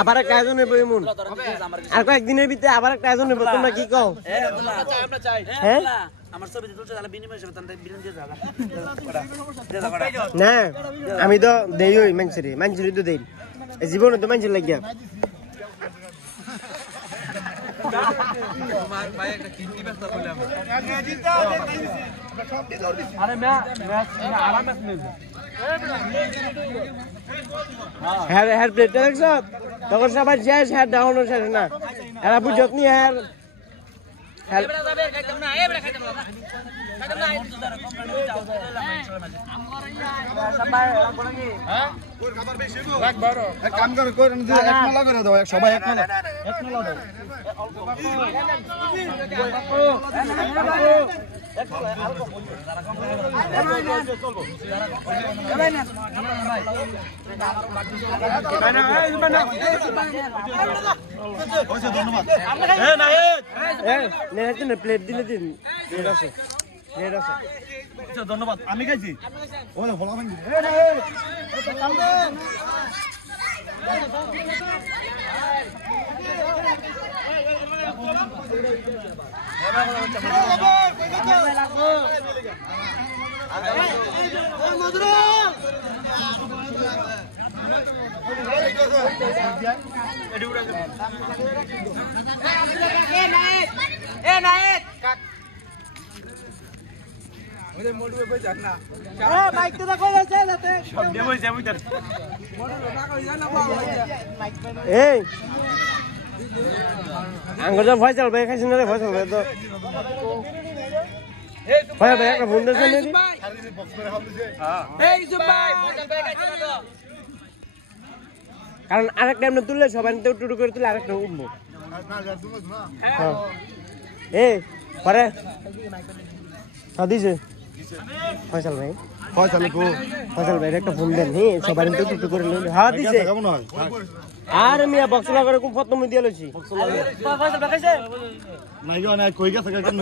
আবার একটা আয়োজন নেবো এমন আর কয়েকদিনের ভিতরে আবার একটা আয়োজন নেবো তোমরা কি কও না আমি তো দেই ওই মানুষের তো দেই জীবনে তো মানুষের লাগিয়া হ্যাঁ প্লেটটা দেখছ তখন সবাই শেষ হ্যাঁ ডাউন শেষ না এরা বুঝত নি হ্যাঁ সবাই প্লেট দিলে দিন ধন্যবাদ আমি খাইছি আঙ্গুর যা ভয় চলবে খাইছি না রে ভয় চলবে তো ভয় ভাই একটা ফোন দিয়েছে কারণ আরেকটা এমনি তুললে সবাই টুটু করে তুলে আরেকটা উঠবো পরে দিছে ফয়সাল ভাই ফয়সাল ভাই একটা ফোন দেন সবাই টুটু করে হ্যাঁ দিছে আর মিয়া বক্সলা করে কোন ফটো দিয়ে লইছি নাই কই গেছে কেন